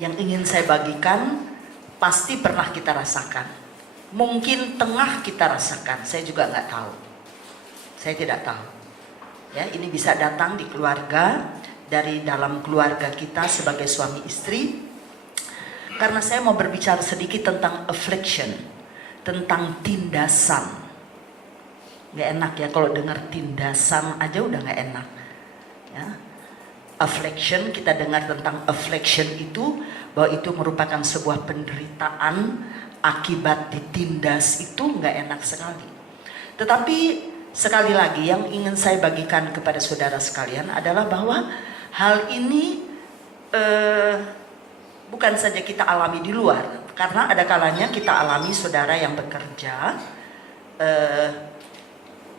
Yang ingin saya bagikan pasti pernah kita rasakan. Mungkin tengah kita rasakan, saya juga nggak tahu. Saya tidak tahu. Ya, ini bisa datang di keluarga, dari dalam keluarga kita sebagai suami istri. Karena saya mau berbicara sedikit tentang affliction, tentang tindasan. Nggak enak ya kalau dengar tindasan aja udah nggak enak. Ya. Affliction, kita dengar tentang affliction itu, bahwa itu merupakan sebuah penderitaan akibat ditindas, itu nggak enak sekali. Tetapi sekali lagi yang ingin saya bagikan kepada saudara sekalian adalah bahwa hal ini bukan saja kita alami di luar, karena ada kalanya kita alami saudara yang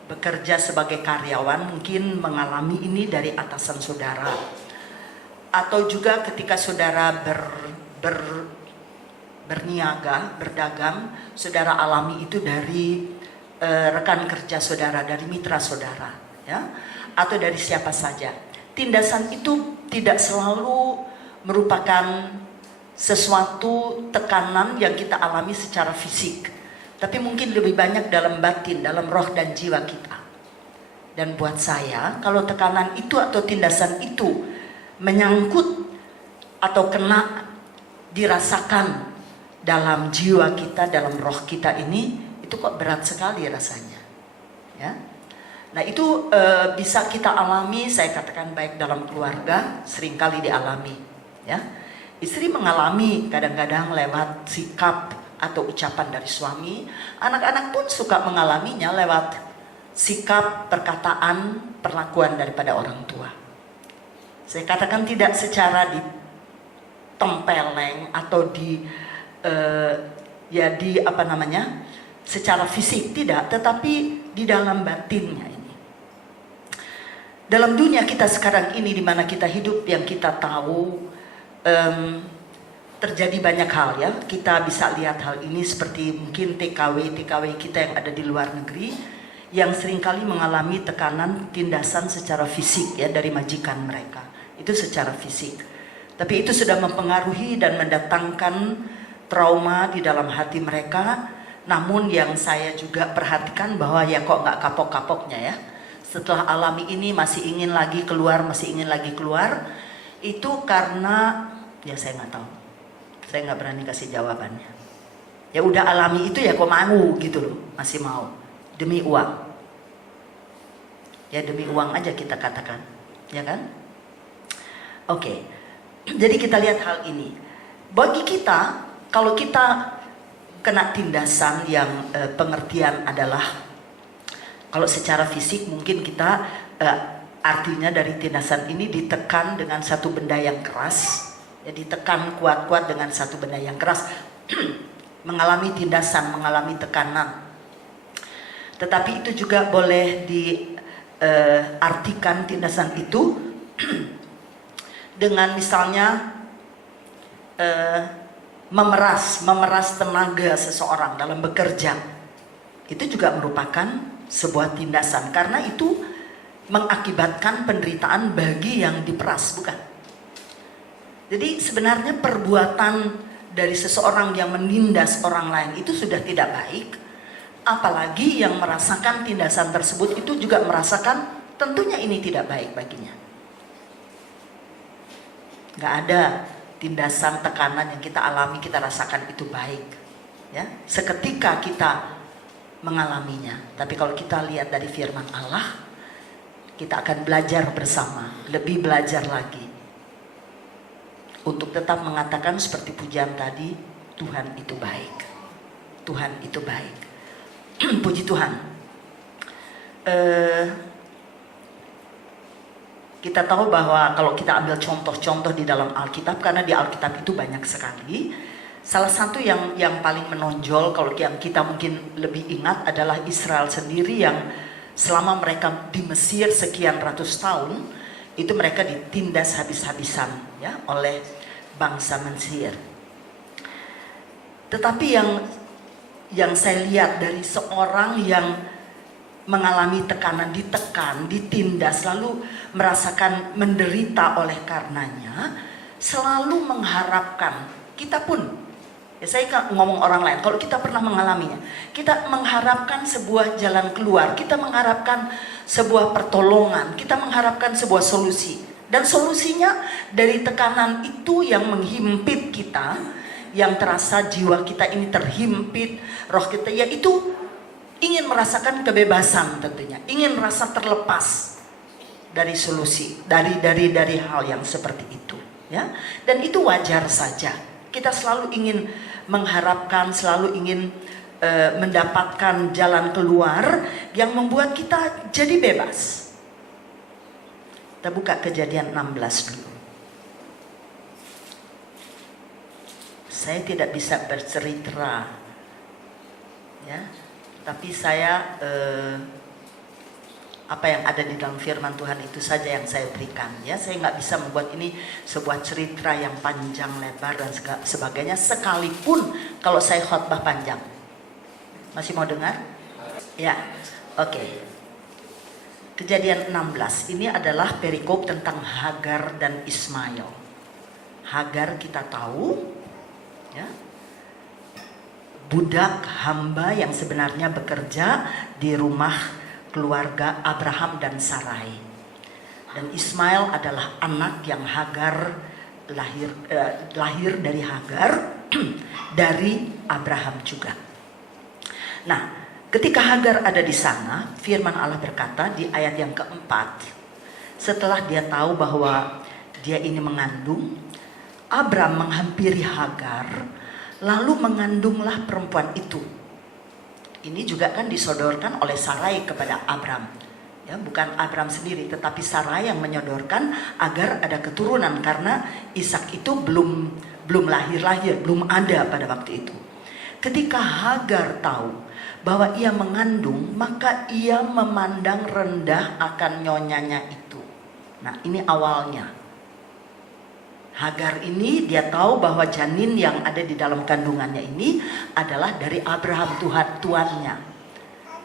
bekerja sebagai karyawan mungkin mengalami ini dari atasan saudara, atau juga ketika saudara berniaga, berdagang, saudara alami itu dari rekan kerja saudara, dari mitra saudara, ya, atau dari siapa saja. Tindasan itu tidak selalu merupakan sesuatu tekanan yang kita alami secara fisik, tapi mungkin lebih banyak dalam batin, dalam roh dan jiwa kita. Dan buat saya, kalau tekanan itu atau tindasan itu menyangkut atau kena dirasakan dalam jiwa kita, dalam roh kita ini, itu kok berat sekali rasanya. Ya. Nah itu bisa kita alami, saya katakan baik dalam keluarga, seringkali dialami. Ya. Istri mengalami kadang-kadang lewat sikap atau ucapan dari suami, anak-anak pun suka mengalaminya lewat sikap, perkataan, perlakuan daripada orang tua. Saya katakan tidak secara ditempeleng atau secara fisik tidak, tetapi di dalam batinnya ini. Dalam dunia kita sekarang ini, di mana kita hidup, yang kita tahu terjadi banyak hal ya. Kita bisa lihat hal ini seperti mungkin TKW kita yang ada di luar negeri, yang seringkali mengalami tekanan, tindasan secara fisik ya dari majikan mereka. Itu secara fisik. Tapi itu sudah mempengaruhi dan mendatangkan trauma di dalam hati mereka. Namun yang saya juga perhatikan bahwa ya kok nggak kapok-kapoknya ya. Setelah alami ini masih ingin lagi keluar, itu karena ya saya nggak tahu. Saya nggak berani kasih jawabannya. Ya udah alami itu ya kok mau gitu loh, masih mau demi uang. Ya demi uang aja kita katakan, ya kan? Oke. Jadi kita lihat hal ini. Bagi kita, kalau kita kena tindasan yang pengertian adalah, kalau secara fisik mungkin kita artinya dari tindasan ini ditekan dengan satu benda yang keras. Ya, ditekan kuat-kuat dengan satu benda yang keras, mengalami tindasan, mengalami tekanan. Tetapi itu juga boleh diartikan tindasan itu dengan misalnya memeras tenaga seseorang dalam bekerja. Itu juga merupakan sebuah tindasan, karena itu mengakibatkan penderitaan bagi yang diperas, bukan? Jadi sebenarnya perbuatan dari seseorang yang menindas orang lain itu sudah tidak baik. Apalagi yang merasakan tindasan tersebut itu juga merasakan tentunya ini tidak baik baginya. Gak ada tindasan, tekanan yang kita alami, kita rasakan itu baik. Ya, seketika kita mengalaminya. Tapi kalau kita lihat dari firman Allah, kita akan belajar bersama, lebih belajar lagi. Untuk tetap mengatakan seperti pujian tadi, Tuhan itu baik. Tuhan itu baik. Puji Tuhan. Kita tahu bahwa kalau kita ambil contoh-contoh di dalam Alkitab, karena di Alkitab itu banyak sekali. Salah satu yang paling menonjol, kalau yang kita mungkin lebih ingat, adalah Israel sendiri yang selama mereka di Mesir sekian ratus tahun, itu mereka ditindas habis-habisan ya oleh bangsa Mesir. Tetapi yang saya lihat dari seorang yang mengalami tekanan, ditekan, ditindas, lalu merasakan menderita oleh karenanya, selalu mengharapkan, kita pun, ya saya ngomong orang lain, kalau kita pernah mengalaminya, kita mengharapkan sebuah jalan keluar, kita mengharapkan sebuah pertolongan, kita mengharapkan sebuah solusi. Dan solusinya dari tekanan itu yang menghimpit kita, yang terasa jiwa kita ini terhimpit, roh kita yaitu ingin merasakan kebebasan tentunya, ingin merasa terlepas dari solusi, dari hal yang seperti itu, ya. Dan itu wajar saja. Kita selalu ingin mengharapkan, selalu ingin mendapatkan jalan keluar yang membuat kita jadi bebas. Kita buka Kejadian 16 dulu. Saya tidak bisa bercerita, ya, tapi saya apa yang ada di dalam firman Tuhan itu saja yang saya berikan, ya. Saya nggak bisa membuat ini sebuah cerita yang panjang lebar dan sebagainya, sekalipun kalau saya khotbah panjang. Masih mau dengar? Ya, oke. Kejadian 16 ini adalah perikop tentang Hagar dan Ismail. Hagar kita tahu, ya, budak hamba yang sebenarnya bekerja di rumah keluarga Abraham dan Sarai. Dan Ismail adalah anak yang Hagar lahir dari Hagar dari Abraham juga. Nah, ketika Hagar ada di sana, firman Allah berkata di ayat yang keempat, setelah dia tahu bahwa dia ini mengandung, Abram menghampiri Hagar, lalu mengandunglah perempuan itu. Ini juga kan disodorkan oleh Sarai kepada Abram, ya, bukan Abram sendiri, tetapi Sarai yang menyodorkan agar ada keturunan, karena Ishak itu belum lahir, belum ada pada waktu itu. Ketika Hagar tahu bahwa ia mengandung, maka ia memandang rendah akan nyonyanya itu. Nah, ini awalnya. Hagar ini dia tahu bahwa janin yang ada di dalam kandungannya ini adalah dari Abraham, tuannya.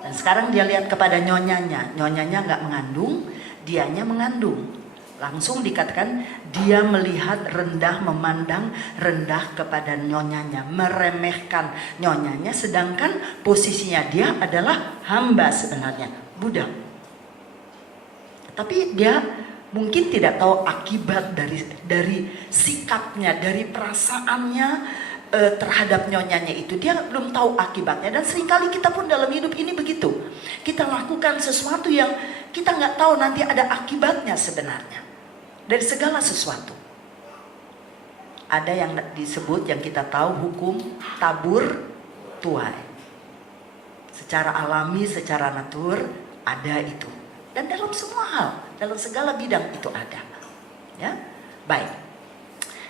Dan sekarang dia lihat kepada nyonyanya. Nyonyanya nggak mengandung, dianya mengandung. Langsung dikatakan dia melihat rendah, memandang rendah kepada nyonyanya, meremehkan nyonyanya, sedangkan posisinya dia adalah hamba sebenarnya, budak. Tapi dia mungkin tidak tahu akibat dari sikapnya, dari perasaannya terhadap nyonyanya itu. Dia belum tahu akibatnya. Dan seringkali kita pun dalam hidup ini begitu. Kita lakukan sesuatu yang kita nggak tahu nanti ada akibatnya sebenarnya. Dari segala sesuatu. Ada yang disebut, yang kita tahu, hukum tabur tuai. Secara alami, secara natur ada itu. Dan dalam semua hal, dalam segala bidang itu ada. Ya, baik.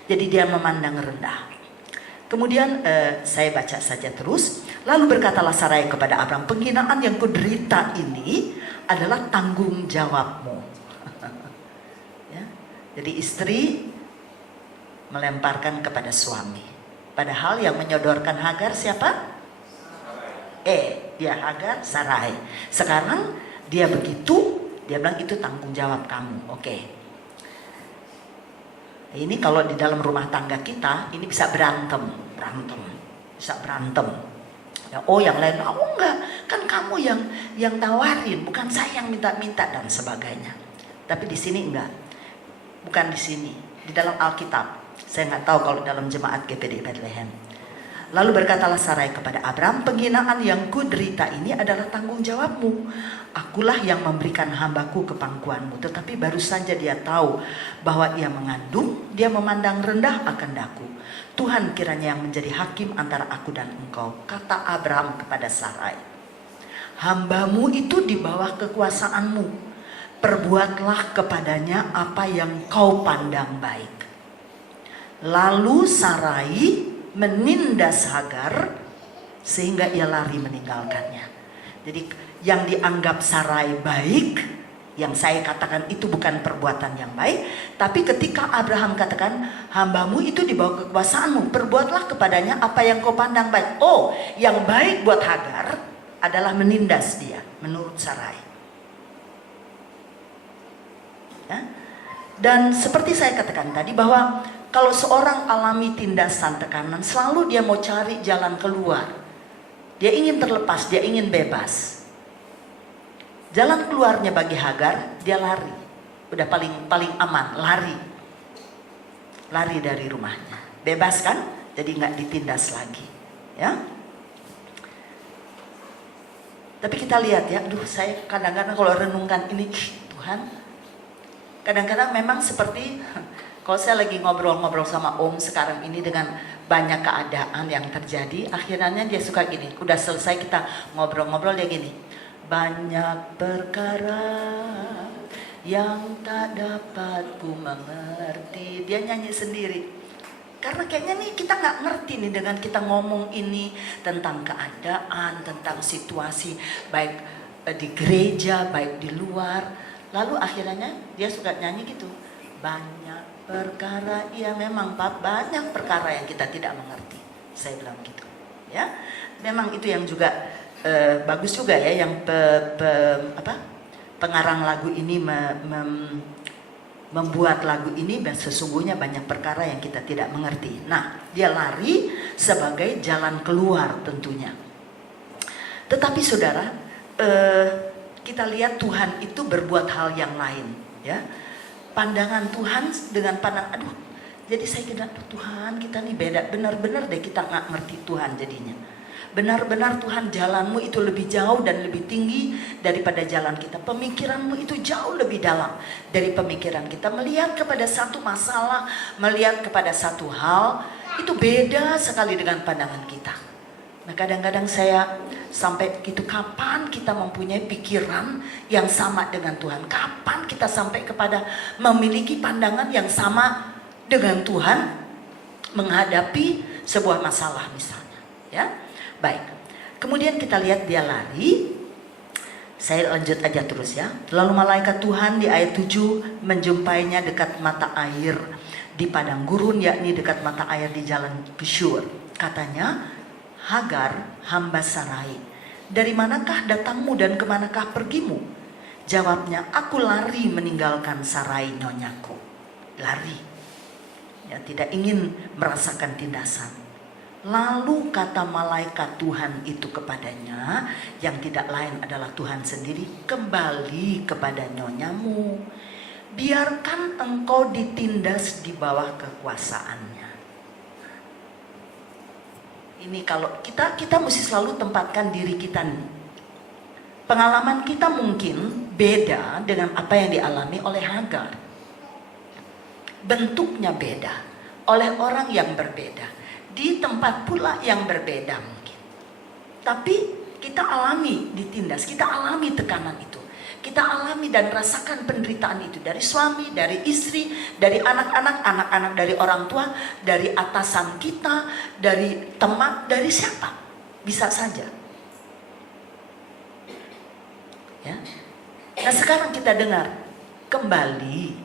Jadi dia memandang rendah. Kemudian saya baca saja terus. Lalu berkatalah Sarai kepada Abram, penghinaan yang kuderita ini adalah tanggung jawabmu. Jadi istri melemparkan kepada suami. Padahal yang menyodorkan Hagar siapa? Dia Hagar, Sarai. Sekarang dia begitu, dia bilang itu tanggung jawab kamu. Oke. Ini kalau di dalam rumah tangga kita, ini bisa berantem. Bisa berantem. Ya, oh yang lain, oh enggak, kan kamu yang tawarin, bukan saya yang minta-minta dan sebagainya. Tapi di sini enggak. Bukan di sini, di dalam Alkitab. Saya nggak tahu kalau dalam jemaat GPD Bethlehem. Lalu berkatalah Sarai kepada Abram, penghinaan yang kuderita ini adalah tanggung jawabmu. Akulah yang memberikan hambaku ke pangkuanmu. Tetapi baru saja dia tahu bahwa ia mengandung, dia memandang rendah akan daku. Tuhan kiranya yang menjadi hakim antara aku dan engkau. Kata Abram kepada Sarai, hambamu itu di bawah kekuasaanmu. Perbuatlah kepadanya apa yang kau pandang baik. Lalu Sarai menindas Hagar sehingga ia lari meninggalkannya. Jadi yang dianggap Sarai baik, yang saya katakan itu bukan perbuatan yang baik. Tapi ketika Abraham katakan hambamu itu di bawah kekuasaanmu, perbuatlah kepadanya apa yang kau pandang baik. Oh, yang baik buat Hagar adalah menindas dia menurut Sarai. Dan seperti saya katakan tadi bahwa kalau seorang alami tindasan tekanan, selalu dia mau cari jalan keluar. Dia ingin terlepas, dia ingin bebas. Jalan keluarnya bagi Hagar, dia lari. Udah paling aman, lari. Lari dari rumahnya. Bebas kan? Jadi nggak ditindas lagi. Ya. Tapi kita lihat ya, saya kadang-kadang kalau renungkan ini, Tuhan, kadang-kadang memang seperti, kalau saya lagi ngobrol-ngobrol sama Om sekarang ini dengan banyak keadaan yang terjadi, akhirnya dia suka gini, udah selesai kita ngobrol-ngobrol, dia gini, banyak perkara yang tak dapat ku mengerti. Dia nyanyi sendiri. Karena kayaknya nih kita nggak ngerti nih dengan kita ngomong ini tentang keadaan, tentang situasi baik di gereja, baik di luar. Lalu akhirnya dia suka nyanyi gitu. Banyak perkara, ya memang Pak, banyak perkara yang kita tidak mengerti. Saya bilang gitu. Ya, memang itu yang juga bagus juga ya yang pengarang lagu ini membuat lagu ini, dan sesungguhnya banyak perkara yang kita tidak mengerti. Nah, dia lari sebagai jalan keluar tentunya. Tetapi saudara, kita lihat Tuhan itu berbuat hal yang lain, ya. Pandangan Tuhan dengan pandangan, jadi saya kira Tuhan kita nih beda, benar-benar deh kita nggak ngerti Tuhan jadinya. Benar-benar Tuhan, jalanmu itu lebih jauh dan lebih tinggi daripada jalan kita. Pemikiranmu itu jauh lebih dalam dari pemikiran kita. Melihat kepada satu masalah, melihat kepada satu hal, itu beda sekali dengan pandangan kita. Nah, kadang-kadang saya sampai gitu, kapan kita mempunyai pikiran yang sama dengan Tuhan? Kapan kita sampai kepada memiliki pandangan yang sama dengan Tuhan menghadapi sebuah masalah misalnya, ya? Baik, kemudian kita lihat dia lari. Saya lanjut aja terus ya. Lalu malaikat Tuhan di ayat 7 menjumpainya dekat mata air di padang gurun, yakni dekat mata air di jalan Shur. Katanya, Hagar, hamba Sarai, dari manakah datangmu dan kemanakah pergimu? Jawabnya, aku lari meninggalkan Sarai nyonyaku. Lari, ya, tidak ingin merasakan tindasan. Lalu kata malaikat Tuhan itu kepadanya, yang tidak lain adalah Tuhan sendiri, kembali kepada nyonyamu, biarkan engkau ditindas di bawah kekuasaannya. Ini kalau kita mesti selalu tempatkan diri kita nih. Pengalaman kita mungkin beda dengan apa yang dialami oleh Hagar. Bentuknya beda, oleh orang yang berbeda, di tempat pula yang berbeda mungkin. Tapi kita alami ditindas, kita alami tekanan itu. Kita alami dan rasakan penderitaan itu dari suami, dari istri, dari anak-anak dari orang tua, dari atasan kita, dari teman, dari siapa. Bisa saja. Ya. Nah, sekarang kita dengar kembali.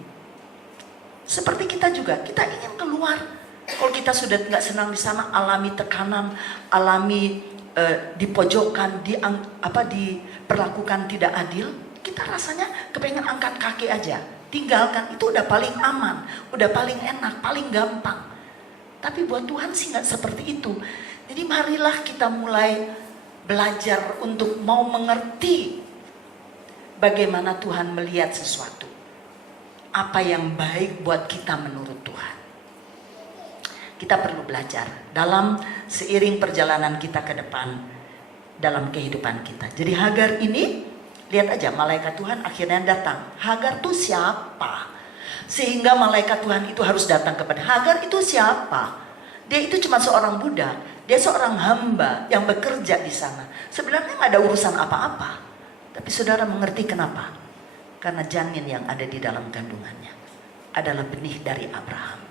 Seperti kita juga, kita ingin keluar. Kalau kita sudah nggak senang di sana, alami tekanan, alami dipojokkan, diperlakukan tidak adil, kita rasanya kepengen angkat kaki aja, tinggalkan. Itu udah paling aman, udah paling enak, paling gampang. Tapi buat Tuhan sih nggak seperti itu. Jadi marilah kita mulai belajar untuk mau mengerti bagaimana Tuhan melihat sesuatu, apa yang baik buat kita menurut Tuhan. Kita perlu belajar dalam seiring perjalanan kita ke depan dalam kehidupan kita. Jadi Hagar ini, lihat aja malaikat Tuhan akhirnya datang. Hagar itu siapa? Sehingga malaikat Tuhan itu harus datang kepada Hagar. Itu siapa? Dia itu cuma seorang budak. Dia seorang hamba yang bekerja di sana. Sebenarnya nggak ada urusan apa-apa. Tapi saudara mengerti kenapa? Karena janin yang ada di dalam kandungannya adalah benih dari Abraham.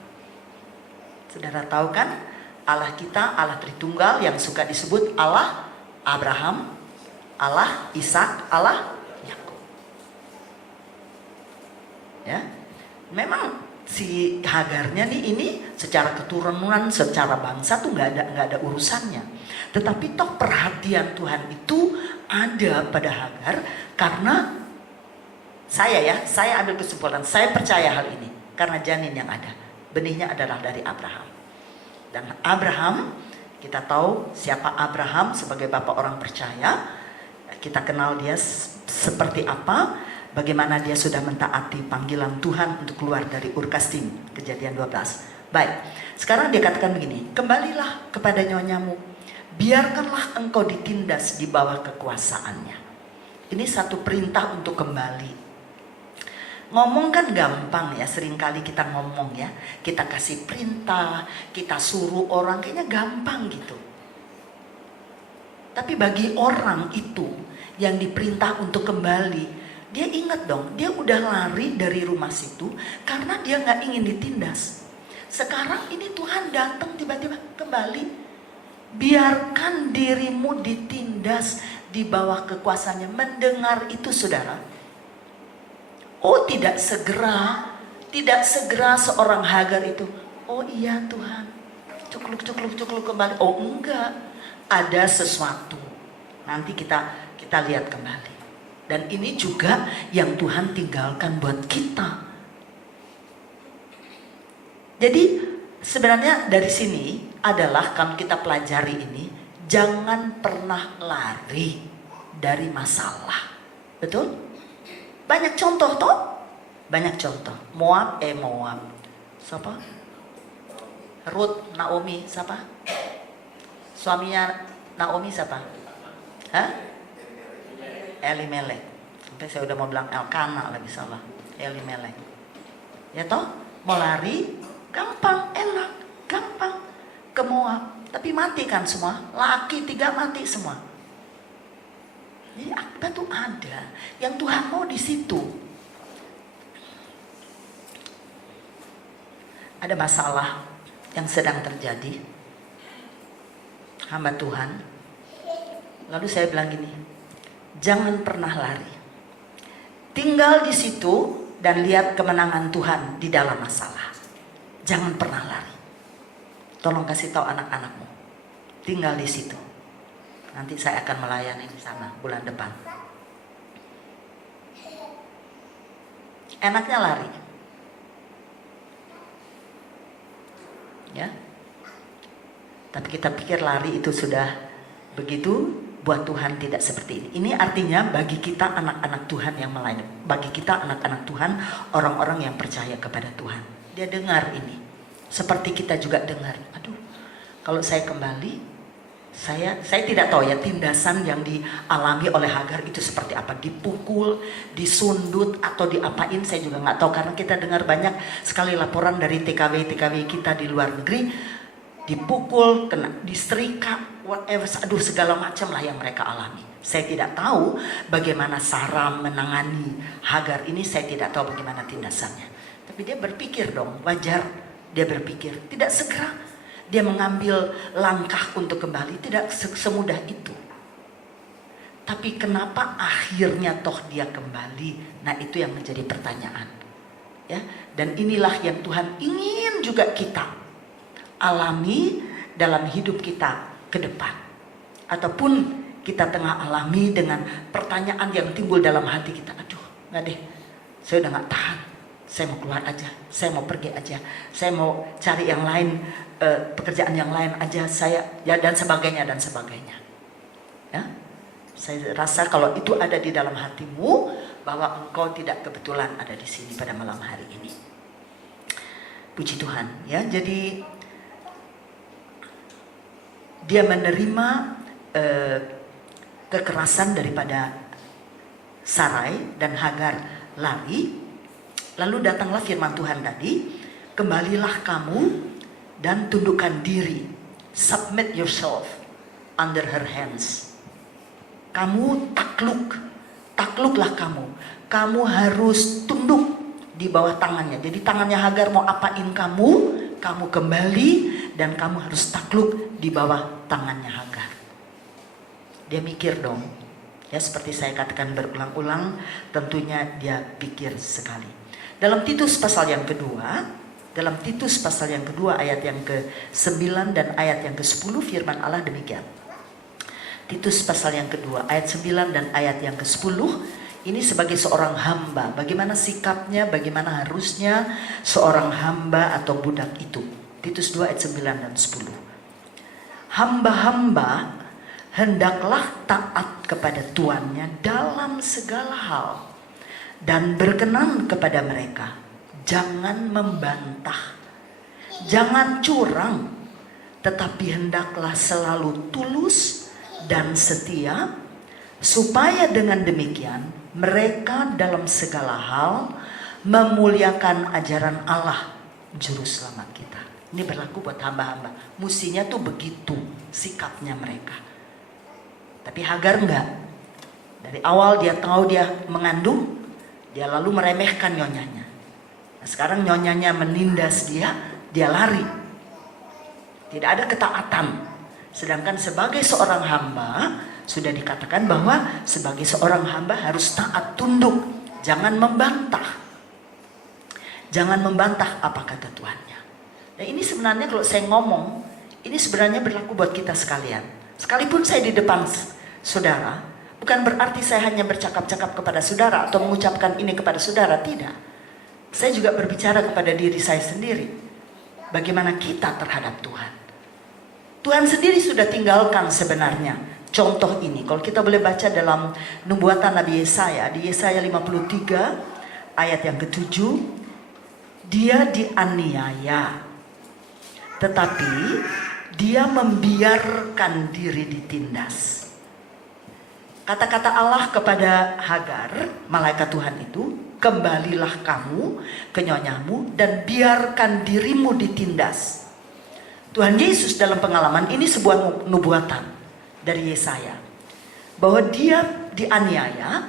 Saudara tahu kan, Allah kita, Allah Tritunggal yang suka disebut Allah Abraham, Allah Ishak, Allah Yakub. Ya, memang si Hagarnya nih ini secara keturunan, secara bangsa tuh nggak ada urusannya. Tetapi toh perhatian Tuhan itu ada pada Hagar karena saya ambil kesimpulan, saya percaya hal ini karena janin yang ada. benihnya adalah dari Abraham. Dan Abraham, kita tahu siapa Abraham sebagai bapak orang percaya. Kita kenal dia seperti apa, bagaimana dia sudah mentaati panggilan Tuhan untuk keluar dari Ur Kasdim, Kejadian 12. Baik, sekarang dia katakan begini, kembalilah kepada nyonyamu, biarkanlah engkau ditindas di bawah kekuasaannya. Ini satu perintah untuk kembali. Ngomong kan gampang ya, seringkali kita ngomong ya, kita kasih perintah, kita suruh orang, kayaknya gampang gitu. Tapi bagi orang itu yang diperintah untuk kembali, dia ingat dong, dia udah lari dari rumah situ karena dia gak ingin ditindas. Sekarang ini Tuhan datang tiba-tiba kembali, biarkan dirimu ditindas di bawah kekuasaannya. Mendengar itu saudara, oh tidak segera seorang Hagar itu, oh iya Tuhan, cukluk kembali. Oh enggak, ada sesuatu. Nanti kita lihat kembali. Dan ini juga yang Tuhan tinggalkan buat kita. Jadi sebenarnya dari sini adalah kalau kita pelajari ini, jangan pernah lari dari masalah. Betul? Banyak contoh toh? Banyak contoh. Moab. Siapa? Ruth, Naomi, siapa? Suaminya Naomi siapa? Hah? Elimelek. Sampai saya udah mau bilang Elkana lagi salah. Elimelek. Ya toh? Mau lari gampang, enak, gampang ke Moab. Tapi mati kan semua. Laki 3 mati semua. Jadi akibat tuh ada, yang Tuhan mau di situ. Ada masalah yang sedang terjadi, hamba Tuhan. Lalu saya bilang gini, jangan pernah lari. Tinggal di situ dan lihat kemenangan Tuhan di dalam masalah. Jangan pernah lari. Tolong kasih tahu anak-anakmu, tinggal di situ. Nanti saya akan melayani di sana bulan depan. Enaknya lari. Ya. Tapi kita pikir lari itu sudah begitu, buat Tuhan tidak seperti ini. Ini artinya bagi kita anak-anak Tuhan yang melayani, bagi kita anak-anak Tuhan, orang-orang yang percaya kepada Tuhan. Dia dengar ini. Seperti kita juga dengar. Aduh, kalau saya kembali, saya tidak tahu ya tindasan yang dialami oleh Hagar itu seperti apa, dipukul, disundut atau diapain, saya juga nggak tahu karena kita dengar banyak sekali laporan dari TKW kita di luar negeri, dipukul, kena disetrika, whatever, aduh segala macam lah yang mereka alami. Saya tidak tahu bagaimana Sarah menangani Hagar ini, saya tidak tahu bagaimana tindasannya. Tapi dia berpikir dong, wajar dia berpikir, tidak segera dia mengambil langkah untuk kembali, tidak semudah itu. Tapi kenapa akhirnya toh dia kembali? Nah itu yang menjadi pertanyaan. Ya, dan inilah yang Tuhan ingin juga kita alami dalam hidup kita ke depan. Ataupun kita tengah alami dengan pertanyaan yang timbul dalam hati kita. Aduh, nggak deh, saya udah nggak tahan. Saya mau keluar aja, saya mau pergi aja, saya mau cari yang lain, pekerjaan yang lain aja, saya ya dan sebagainya. Ya, saya rasa kalau itu ada di dalam hatimu, bahwa engkau tidak kebetulan ada di sini pada malam hari ini. Puji Tuhan, ya. Jadi dia menerima kekerasan daripada Sarai dan Hagar lari. Lalu datanglah firman Tuhan tadi, kembalilah kamu dan tundukkan diri, submit yourself under her hands. Kamu takluklah kamu harus tunduk di bawah tangannya. Jadi tangannya Hagar mau apain kamu kembali dan kamu harus takluk di bawah tangannya Hagar. Dia mikir dong, ya seperti saya katakan berulang-ulang, tentunya dia pikir sekali. Dalam Titus pasal yang kedua ayat yang ke-9 dan ayat yang ke-10 firman Allah demikian. Titus pasal yang kedua ayat 9 dan ayat yang ke-10, Ini sebagai seorang hamba, bagaimana sikapnya, bagaimana harusnya seorang hamba atau budak itu. Titus 2 ayat 9 dan 10. Hamba-hamba hendaklah taat kepada tuannya dalam segala hal dan berkenan kepada mereka. Jangan membantah, jangan curang, tetapi hendaklah selalu tulus dan setia, supaya dengan demikian mereka dalam segala hal memuliakan ajaran Allah, Juru Selamat kita. Ini berlaku buat hamba-hamba. Mestinya tuh begitu sikapnya mereka. Tapi Hagar enggak. Dari awal dia tahu dia mengandung, dia lalu meremehkan nyonyanya. Nah, sekarang nyonyanya menindas dia lari. Tidak ada ketaatan. Sedangkan sebagai seorang hamba, sudah dikatakan bahwa sebagai seorang hamba harus taat, tunduk. Jangan membantah. Jangan membantah apa kata Tuhannya. Nah ini sebenarnya kalau saya ngomong, ini sebenarnya berlaku buat kita sekalian. Sekalipun saya di depan saudara, bukan berarti saya hanya bercakap-cakap kepada saudara atau mengucapkan ini kepada saudara, tidak. Saya juga berbicara kepada diri saya sendiri. Bagaimana kita terhadap Tuhan. Tuhan sendiri sudah tinggalkan sebenarnya contoh ini. Kalau kita boleh baca dalam nubuatan Nabi Yesaya, di Yesaya 53 ayat yang ke-7, dia dianiaya, tetapi dia membiarkan diri ditindas. Kata-kata Allah kepada Hagar, malaikat Tuhan itu, kembalilah kamu ke nyonyamu dan biarkan dirimu ditindas. Tuhan Yesus dalam pengalaman ini sebuah nubuatan dari Yesaya, bahwa dia dianiaya,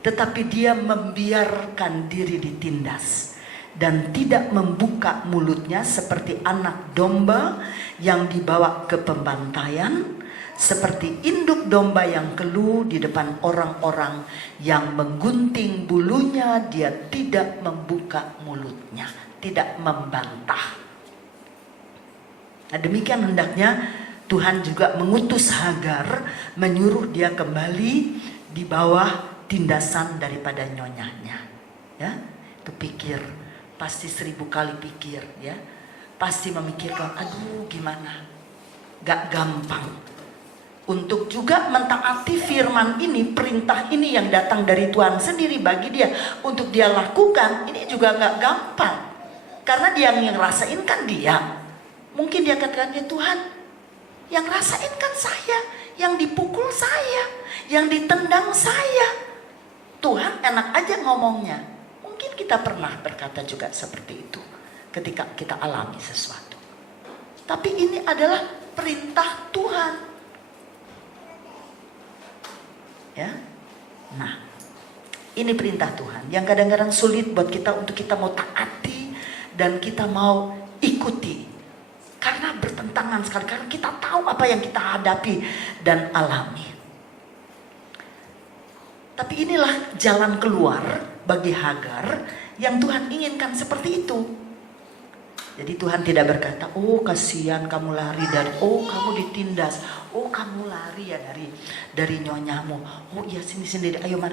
tetapi dia membiarkan diri ditindas dan tidak membuka mulutnya seperti anak domba yang dibawa ke pembantaian, seperti induk domba yang keluh di depan orang-orang yang menggunting bulunya. Dia tidak membuka mulutnya, tidak membantah. Nah, demikian hendaknya Tuhan juga mengutus Hagar, menyuruh dia kembali di bawah tindasan daripada nyonyanya. Ya, itu pikir, pasti 1000 kali pikir, ya, pasti memikirkan, aduh gimana, gak gampang. Untuk juga mentaati firman ini, perintah ini yang datang dari Tuhan sendiri bagi dia untuk dia lakukan, ini juga gak gampang. Karena dia yang ngerasain kan dia. Mungkin dia katakan, ya Tuhan, yang rasain kan saya, yang dipukul saya, yang ditendang saya. Tuhan enak aja ngomongnya. Mungkin kita pernah berkata juga seperti itu ketika kita alami sesuatu. Tapi ini adalah perintah Tuhan. Ya, nah, ini perintah Tuhan yang kadang-kadang sulit buat kita untuk kita mau taati dan kita mau ikuti, karena bertentangan sekali. Karena kita tahu apa yang kita hadapi dan alami. Tapi inilah jalan keluar bagi Hagar yang Tuhan inginkan seperti itu. Jadi Tuhan tidak berkata, oh kasihan kamu lari dari, oh kamu ditindas, oh kamu lari ya dari nyonyamu, oh iya sini ayo mari.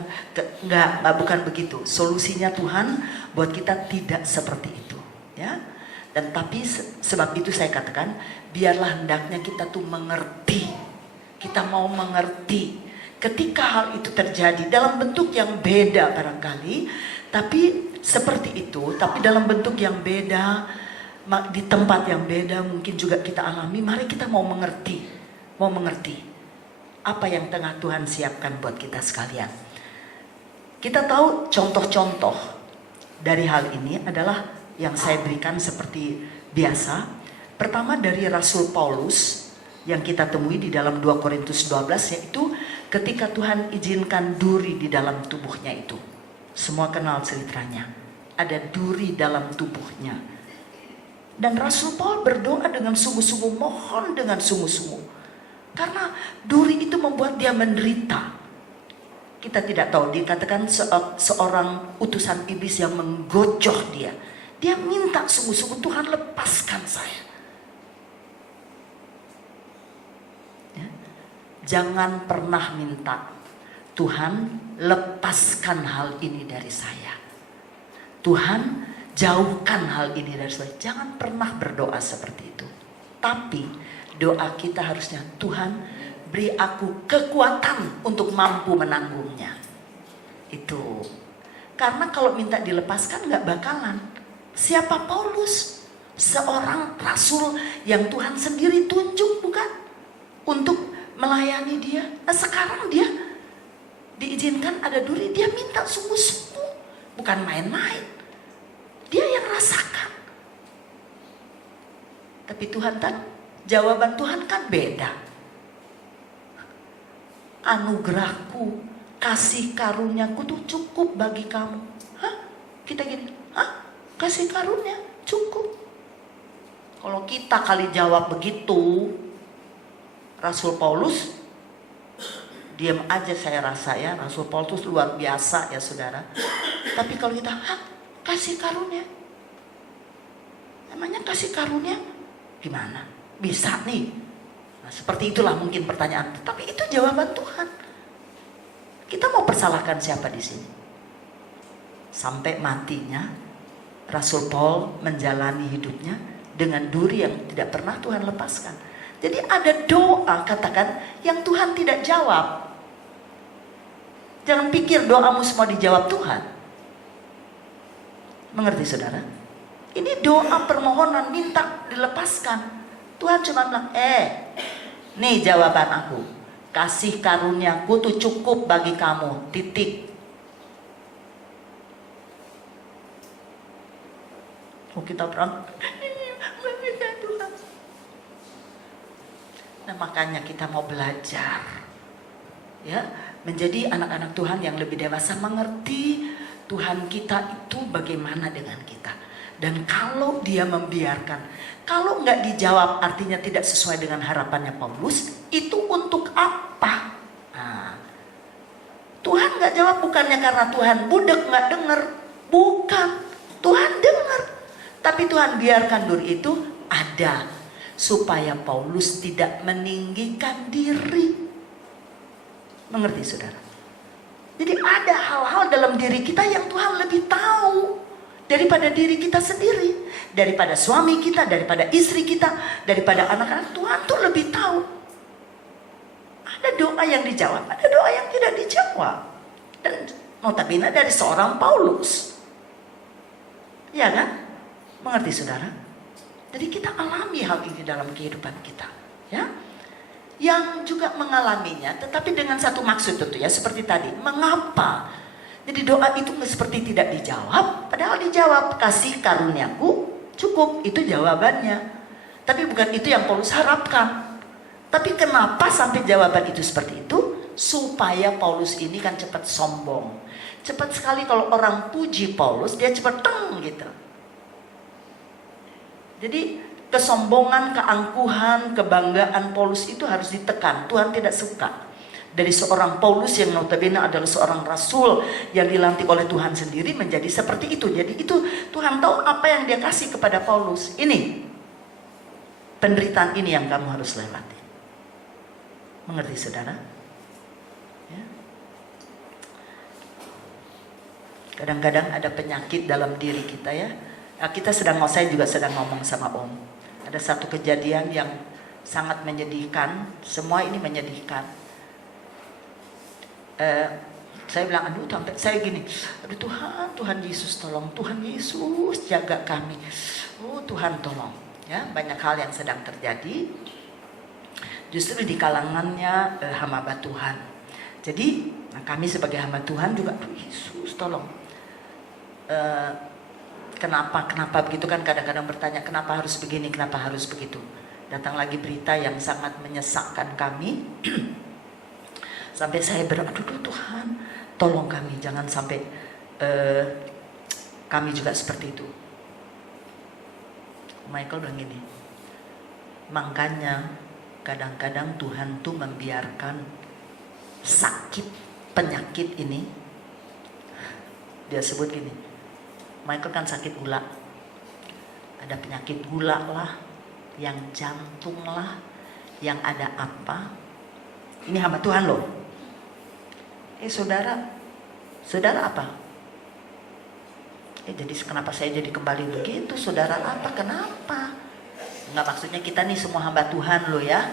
Enggak, bukan begitu. Solusinya Tuhan buat kita tidak seperti itu, ya. Dan tapi sebab itu saya katakan, biarlah hendaknya kita tuh mengerti. Kita mau mengerti ketika hal itu terjadi dalam bentuk yang beda barangkali, tapi seperti itu, tapi dalam bentuk yang beda, di tempat yang beda mungkin juga kita alami. Mari kita mau mengerti apa yang tengah Tuhan siapkan buat kita sekalian. Kita tahu contoh-contoh dari hal ini adalah yang saya berikan seperti biasa. Pertama dari Rasul Paulus yang kita temui di dalam 2 Korintus 12, yaitu ketika Tuhan izinkan duri di dalam tubuhnya itu. Semua kenal ceritanya. Ada duri dalam tubuhnya. Dan Rasul Paul berdoa dengan sungguh-sungguh, mohon dengan sungguh-sungguh. Karena duri itu membuat dia menderita. Kita tidak tahu, dikatakan seorang utusan iblis yang menggocoh dia. Dia minta sungguh-sungguh, Tuhan lepaskan saya. Ya. Jangan pernah minta Tuhan lepaskan hal ini dari saya. Tuhan jauhkan hal ini dari saya. Jangan pernah berdoa seperti itu. Tapi doa kita harusnya, Tuhan beri aku kekuatan untuk mampu menanggungnya. Itu. Karena kalau minta dilepaskan gak bakalan. Siapa Paulus? Seorang rasul yang Tuhan sendiri tunjuk, bukan? Untuk melayani dia. Nah sekarang dia diizinkan ada duri, dia minta sungguh-sungguh. Bukan main-main. Dia yang rasakan. Tapi Tuhan kan, jawaban Tuhan kan beda. Anugerahku, kasih karuniaku tuh cukup bagi kamu. Hah? Kita gini, hah? Kasih karunia cukup. Kalau kita kali jawab begitu, Rasul Paulus diam aja, saya rasa ya. Rasul Paulus luar biasa ya saudara. Tapi kalau kita, hah? Kasih karunia. Emangnya kasih karunia gimana? Bisa nih. Nah, seperti itulah mungkin pertanyaan. Tapi itu jawaban Tuhan. Kita mau persalahkan siapa di sini? Sampai matinya Rasul Paul menjalani hidupnya dengan duri yang tidak pernah Tuhan lepaskan. Jadi ada doa, katakan, yang Tuhan tidak jawab. Jangan pikir doamu semua dijawab Tuhan. Mengerti saudara? Ini doa permohonan, minta dilepaskan. Tuhan cuma bilang, nih jawaban aku. Kasih karuniaku tuh cukup bagi kamu, titik. Oh kita berang, Tuhan. Nah makanya kita mau belajar, ya, menjadi anak-anak Tuhan yang lebih dewasa, mengerti Tuhan kita itu bagaimana dengan kita. Dan kalau dia membiarkan, kalau nggak dijawab artinya tidak sesuai dengan harapannya Paulus, itu untuk apa? Nah, Tuhan nggak jawab bukannya karena Tuhan budek nggak dengar, bukan. Tuhan dengar, tapi Tuhan biarkan duri itu ada supaya Paulus tidak meninggikan diri. Mengerti saudara? Jadi ada hal-hal dalam diri kita yang Tuhan lebih tahu daripada diri kita sendiri, daripada suami kita, daripada istri kita, daripada anak-anak. Tuhan tuh lebih tahu. Ada doa yang dijawab, ada doa yang tidak dijawab. Dan notabene dari seorang Paulus. Ya kan? Mengerti saudara? Jadi kita alami hal ini dalam kehidupan kita, ya. Yang juga mengalaminya, tetapi dengan satu maksud tentu ya, seperti tadi. Mengapa? Jadi doa itu seperti tidak dijawab, padahal dijawab, kasih karuniaku cukup, itu jawabannya. Tapi bukan itu yang Paulus harapkan. Tapi kenapa sampai jawaban itu seperti itu? Supaya Paulus ini kan cepat sombong. Cepat sekali kalau orang puji Paulus, dia cepat teng gitu. Jadi kesombongan, keangkuhan, kebanggaan Paulus itu harus ditekan. Tuhan tidak suka dari seorang Paulus yang notabene adalah seorang rasul yang dilantik oleh Tuhan sendiri menjadi seperti itu. Jadi itu Tuhan tahu apa yang dia kasih kepada Paulus. Ini penderitaan ini yang kamu harus lewati. Mengerti saudara? Ya. Kadang-kadang ada penyakit dalam diri kita ya. Nah, kita saya juga sedang ngomong sama Om. Ada satu kejadian yang sangat menyedihkan. Semua ini menyedihkan. Saya bilang, aduh, sampai saya gini, aduh Tuhan Yesus tolong, Tuhan Yesus jaga kami. Oh Tuhan tolong. Ya, banyak hal yang sedang terjadi. Justru di kalangannya hamba Tuhan. Jadi, kami sebagai hamba Tuhan juga, aduh Yesus tolong. Kenapa begitu kan kadang-kadang bertanya kenapa harus begini, kenapa harus begitu. Datang lagi berita yang sangat menyesakkan kami. Sampai saya berdoa, aduh Tuhan tolong kami, jangan sampai kami juga seperti itu. Michael bilang gini, makanya kadang-kadang Tuhan tuh membiarkan sakit, penyakit ini. Dia sebut gini, Michael kan sakit gula, ada penyakit gula lah, yang jantung lah, yang ada apa. Ini hamba Tuhan loh. Saudara apa? Jadi kenapa saya jadi kembali begitu? Saudara apa? Kenapa? Enggak, maksudnya kita nih semua hamba Tuhan loh ya.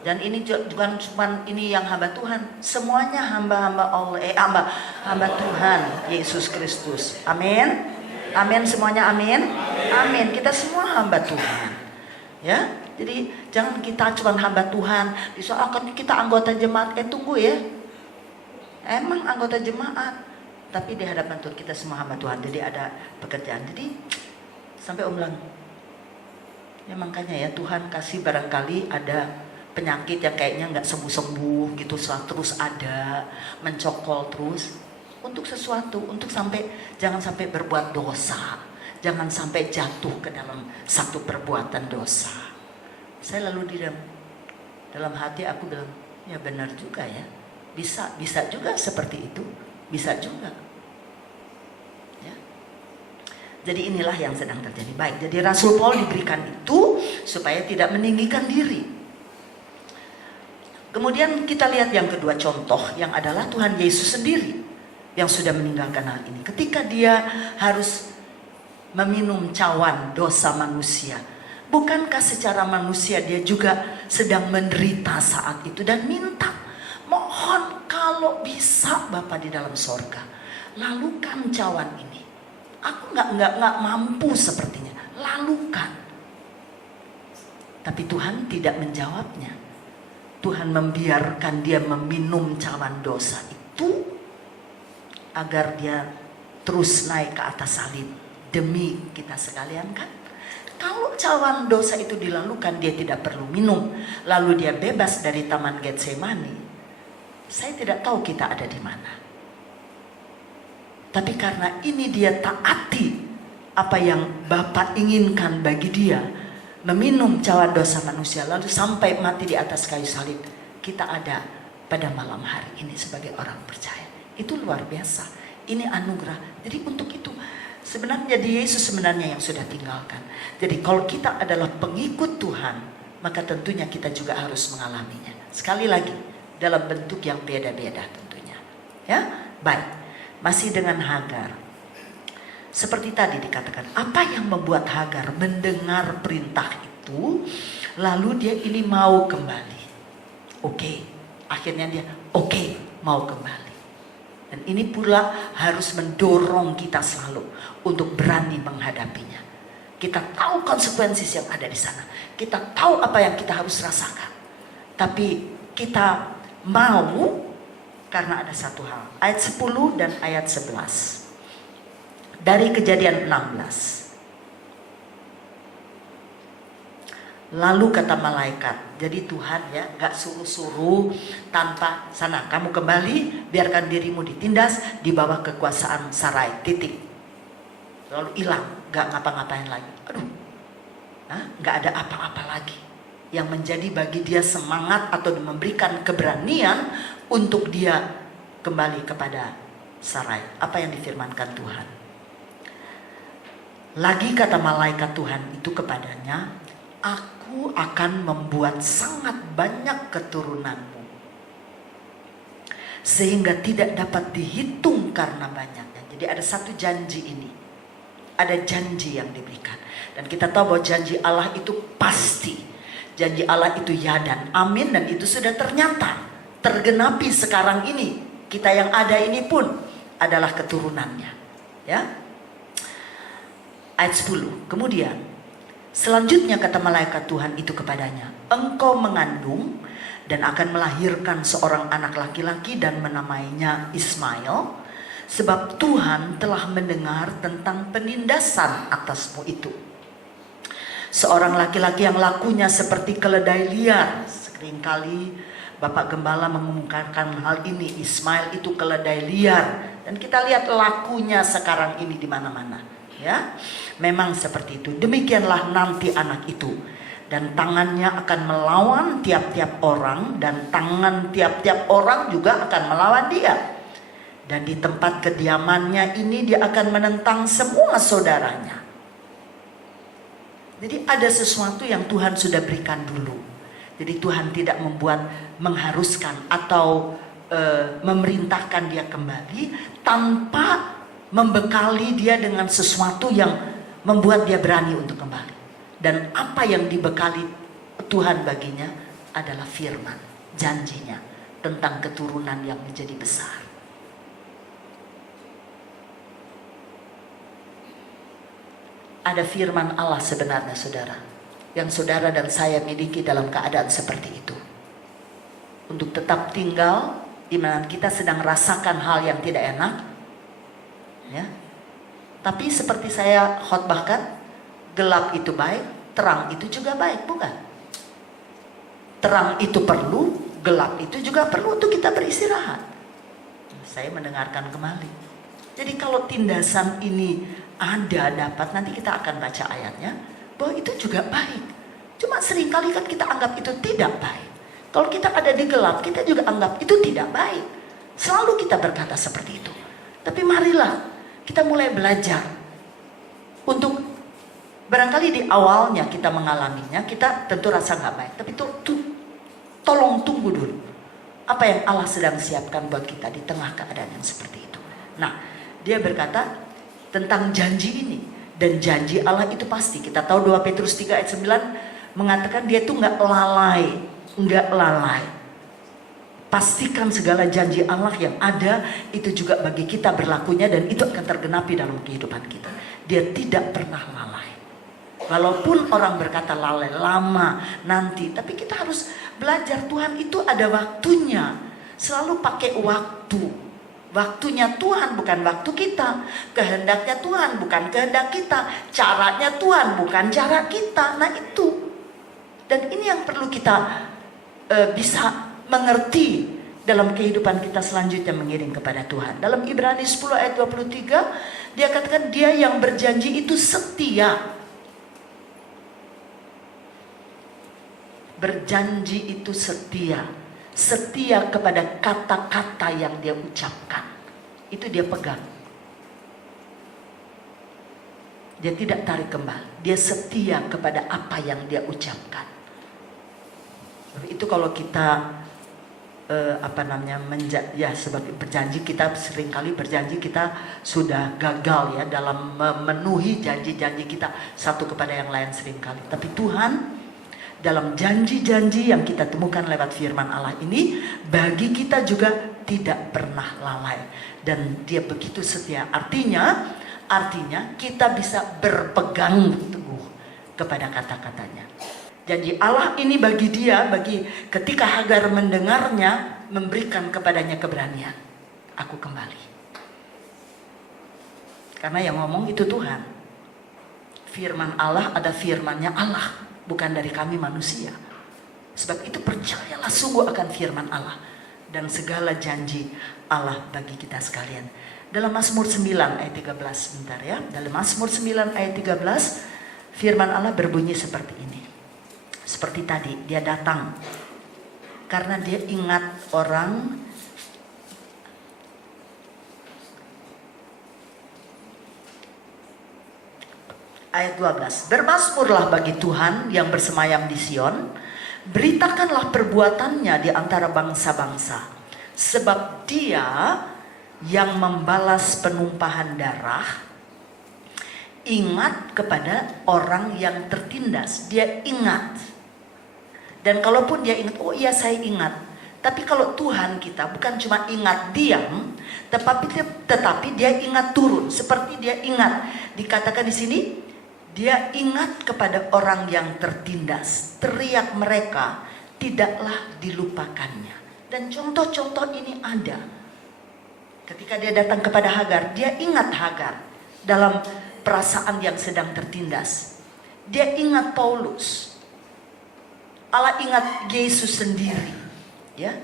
Dan ini bukan cuma ini yang hamba Tuhan, semuanya hamba-hamba Allah, hamba Tuhan Yesus Kristus. Amin. Amin semuanya, amin. Amin. Kita semua hamba Tuhan. Ya. Jadi jangan kita cuma hamba Tuhan, disoalkan kita anggota jemaat. Tunggu ya. Emang anggota jemaat, tapi di hadapan Tuhan kita semua hamba Tuhan. Jadi ada pekerjaan. Jadi sampai Om bilang, ya makanya ya Tuhan kasih barangkali ada penyakit yang kayaknya nggak sembuh-sembuh gitu, terus ada mencokol terus untuk sesuatu, untuk jangan sampai berbuat dosa, jangan sampai jatuh ke dalam satu perbuatan dosa. Saya lalu diam, dalam hati aku bilang, ya benar juga ya, bisa juga seperti itu, bisa juga. Ya. Jadi inilah yang sedang terjadi. Baik, jadi Rasul Paul diberikan itu supaya tidak meninggikan diri. Kemudian kita lihat yang kedua contoh, yang adalah Tuhan Yesus sendiri yang sudah meninggalkan hal ini. Ketika dia harus meminum cawan dosa manusia, bukankah secara manusia dia juga sedang menderita saat itu dan minta, mohon kalau bisa Bapa di dalam sorga, lalukan cawan ini. Aku nggak mampu sepertinya, lalukan. Tapi Tuhan tidak menjawabnya. Tuhan membiarkan dia meminum cawan dosa itu agar dia terus naik ke atas salib demi kita sekalian kan. Kalau cawan dosa itu dilalukan, dia tidak perlu minum, lalu dia bebas dari taman Getsemani. Saya tidak tahu kita ada di mana. Tapi karena ini dia taati apa yang Bapa inginkan bagi dia, meminum cawan dosa manusia lalu sampai mati di atas kayu salib, kita ada pada malam hari ini sebagai orang percaya. Itu luar biasa. Ini anugerah. Jadi untuk itu sebenarnya di Yesus sebenarnya yang sudah tinggalkan. Jadi kalau kita adalah pengikut Tuhan, maka tentunya kita juga harus mengalaminya. Sekali lagi dalam bentuk yang beda-beda tentunya. Ya, baik. Masih dengan Hagar. Seperti tadi dikatakan, apa yang membuat Hagar mendengar perintah itu, lalu dia ini mau kembali. Oke, akhirnya dia mau kembali. Dan ini pula harus mendorong kita selalu untuk berani menghadapinya. Kita tahu konsekuensi yang ada di sana. Kita tahu apa yang kita harus rasakan. Tapi kita mau karena ada satu hal. Ayat 10 dan ayat 11. Dari Kejadian 16. Lalu kata malaikat, jadi Tuhan ya gak suruh-suruh tanpa sana kamu kembali, biarkan dirimu ditindas di bawah kekuasaan Sarai, titik. Lalu hilang, gak ngapa-ngapain lagi. Aduh, gak ada apa-apa lagi yang menjadi bagi dia semangat atau memberikan keberanian untuk dia kembali kepada Sarai. Apa yang difirmankan Tuhan? Lagi kata malaikat Tuhan itu kepadanya, aku akan membuat sangat banyak keturunanmu, sehingga tidak dapat dihitung karena banyaknya. Jadi ada satu janji ini. Ada janji yang diberikan. Dan kita tahu bahwa janji Allah itu pasti. Janji Allah itu ya dan amin, dan itu sudah ternyata. Tergenapi sekarang ini. Kita yang ada ini pun adalah keturunannya. Ya. Ayat 10. Kemudian selanjutnya kata malaikat Tuhan itu kepadanya, engkau mengandung dan akan melahirkan seorang anak laki-laki dan menamainya Ismail, sebab Tuhan telah mendengar tentang penindasan atasmu itu. Seorang laki-laki yang lakunya seperti keledai liar. Seringkali Bapak Gembala mengumumkan hal ini, Ismail itu keledai liar, dan kita lihat lakunya sekarang ini di mana-mana. Ya, memang seperti itu. Demikianlah nanti anak itu, dan tangannya akan melawan tiap-tiap orang, dan tangan tiap-tiap orang juga akan melawan dia. Dan di tempat kediamannya ini dia akan menentang semua saudaranya. Jadi ada sesuatu yang Tuhan sudah berikan dulu. Jadi Tuhan tidak mengharuskan atau memerintahkan dia kembali tanpa membekali dia dengan sesuatu yang membuat dia berani untuk kembali. Dan apa yang dibekali Tuhan baginya adalah firman, janjinya tentang keturunan yang menjadi besar. Ada firman Allah sebenarnya saudara, yang saudara dan saya miliki dalam keadaan seperti itu. Untuk tetap tinggal di mana kita sedang rasakan hal yang tidak enak, ya. Tapi seperti saya khotbahkan, gelap itu baik, terang itu juga baik, bukan? Terang itu perlu, gelap itu juga perlu untuk kita beristirahat. Saya mendengarkan kembali. Jadi kalau tindasan ini ada dapat, nanti kita akan baca ayatnya, bahwa itu juga baik. Cuma seringkali kan kita anggap itu tidak baik. Kalau kita ada di gelap, kita juga anggap itu tidak baik. Selalu kita berkata seperti itu. Tapi marilah kita mulai belajar untuk, barangkali di awalnya kita mengalaminya, kita tentu rasa nggak baik. Tapi tolong tunggu dulu. Apa yang Allah sedang siapkan buat kita di tengah keadaan yang seperti itu. Nah, dia berkata tentang janji ini. Dan janji Allah itu pasti. Kita tahu 2 Petrus 3 ayat 9 mengatakan dia itu nggak lalai. Enggak lalai. Pastikan segala janji Allah yang ada itu juga bagi kita berlakunya, dan itu akan tergenapi dalam kehidupan kita. Dia tidak pernah lalai. Walaupun orang berkata lalai, lama, nanti, tapi kita harus belajar Tuhan itu ada waktunya. Selalu pakai waktu. Waktunya Tuhan bukan waktu kita. Kehendaknya Tuhan bukan kehendak kita. Caranya Tuhan bukan cara kita. Nah itu. Dan ini yang perlu kita bisa mengerti dalam kehidupan kita selanjutnya mengiring kepada Tuhan. Dalam Ibrani 10 ayat 23 dia katakan dia yang berjanji itu setia. Berjanji itu setia. Setia kepada kata-kata yang dia ucapkan. Itu dia pegang. Dia tidak tarik kembali. Dia setia kepada apa yang dia ucapkan. Itu kalau kita sebagai berjanji, kita seringkali berjanji kita sudah gagal ya dalam memenuhi janji-janji kita satu kepada yang lain seringkali. Tapi Tuhan dalam janji-janji yang kita temukan lewat firman Allah ini, bagi kita juga tidak pernah lalai, dan dia begitu setia. Artinya kita bisa berpegang teguh kepada kata-katanya. Janji Allah ini bagi dia, bagi ketika Hagar mendengarnya, memberikan kepadanya keberanian. Aku kembali. Karena yang ngomong itu Tuhan. Firman Allah ada firmannya Allah, bukan dari kami manusia. Sebab itu percayalah sungguh akan firman Allah dan segala janji Allah bagi kita sekalian. Dalam Mazmur 9 ayat 13, sebentar ya. Dalam Mazmur 9 ayat 13, firman Allah berbunyi seperti ini. Seperti tadi, dia datang karena dia ingat orang ayat 12. Bermazmurlah bagi Tuhan yang bersemayam di Sion, beritakanlah perbuatannya di antara bangsa-bangsa, sebab dia yang membalas penumpahan darah, ingat kepada orang yang tertindas. Dia ingat. Dan kalaupun dia ingat, oh iya saya ingat. Tapi kalau Tuhan kita bukan cuma ingat diam, tetapi dia ingat turun. Seperti dia ingat, dikatakan di sini, dia ingat kepada orang yang tertindas. Teriak mereka, tidaklah dilupakannya. Dan contoh-contoh ini ada. Ketika dia datang kepada Hagar, dia ingat Hagar dalam perasaan yang sedang tertindas. Dia ingat Paulus. Allah ingat Yesus sendiri, ya.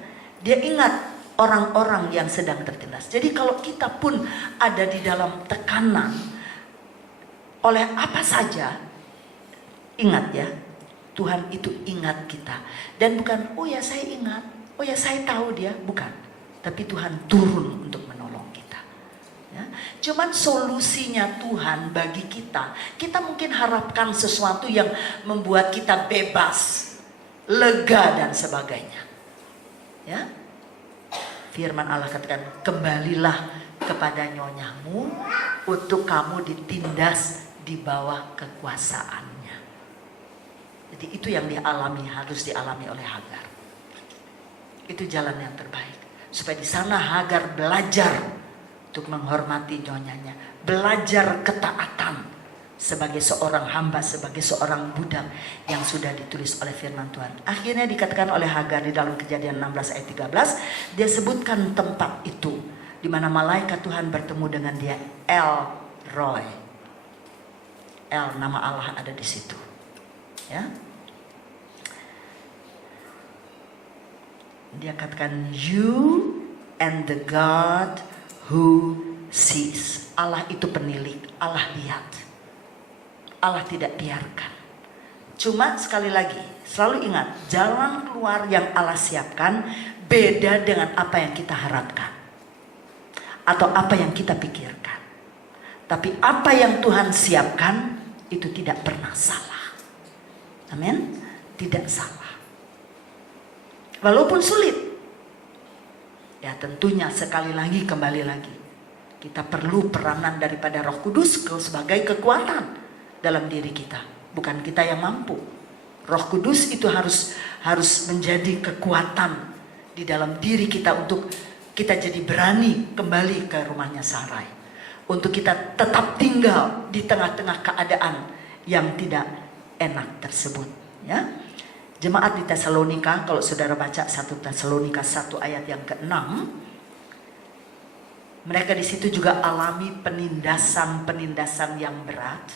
Dia ingat orang-orang yang sedang tertindas. Jadi kalau kita pun ada di dalam tekanan oleh apa saja, ingat ya, Tuhan itu ingat kita. Dan bukan, oh ya saya ingat, oh ya saya tahu dia, bukan. Tapi Tuhan turun untuk menolong kita. Ya. Cuman solusinya Tuhan bagi kita mungkin harapkan sesuatu yang membuat kita bebas, lega dan sebagainya. Ya. Firman Allah katakan, kembalilah kepada nyonyamu untuk kamu ditindas di bawah kekuasaannya. Jadi itu yang harus dialami oleh Hagar. Itu jalan yang terbaik. Supaya di sana Hagar belajar untuk menghormati nyonyanya, belajar ketaatan sebagai seorang hamba, sebagai seorang budak yang sudah ditulis oleh firman Tuhan. Akhirnya dikatakan oleh Hagar di dalam Kejadian 16 ayat 13, dia sebutkan tempat itu di mana malaikat Tuhan bertemu dengan dia, El Roy. El, nama Allah ada di situ. Ya. Dia katakan, you and the God who sees. Allah itu penilik, Allah lihat. Allah tidak biarkan. Cuma sekali lagi, selalu ingat, jalan keluar yang Allah siapkan beda dengan apa yang kita harapkan atau apa yang kita pikirkan. Tapi apa yang Tuhan siapkan itu tidak pernah salah. Amin. Tidak salah. Walaupun sulit. Ya tentunya sekali lagi, kembali lagi, kita perlu peranan daripada Roh Kudus sebagai kekuatan dalam diri kita. Bukan kita yang mampu. Roh Kudus itu harus menjadi kekuatan di dalam diri kita untuk kita jadi berani kembali ke rumahnya Sarai. Untuk kita tetap tinggal di tengah-tengah keadaan yang tidak enak tersebut. Ya. Jemaat di Tesalonika, kalau saudara baca 1 Tesalonika 1 ayat yang ke-6, mereka di situ juga alami penindasan yang berat,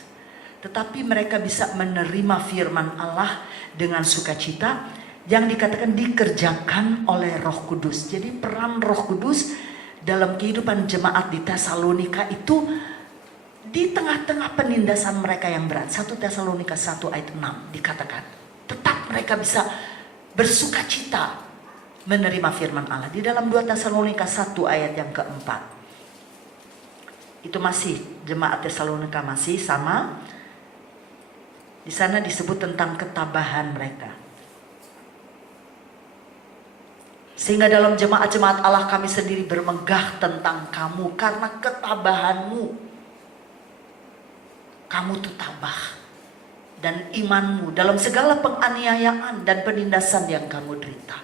tetapi mereka bisa menerima firman Allah dengan sukacita yang dikatakan dikerjakan oleh Roh Kudus. Jadi peran Roh Kudus dalam kehidupan jemaat di Tesalonika itu di tengah-tengah penindasan mereka yang berat. 1 Tesalonika 1 ayat 6 dikatakan, tetap mereka bisa bersukacita menerima firman Allah. Di dalam 2 Tesalonika 1 ayat yang keempat, itu masih jemaat Tesalonika masih sama. Di sana disebut tentang ketabahan mereka. Sehingga dalam jemaat-jemaat Allah kami sendiri bermegah tentang kamu karena ketabahanmu. Kamu tuh tabah. Dan imanmu dalam segala penganiayaan dan penindasan yang kamu derita.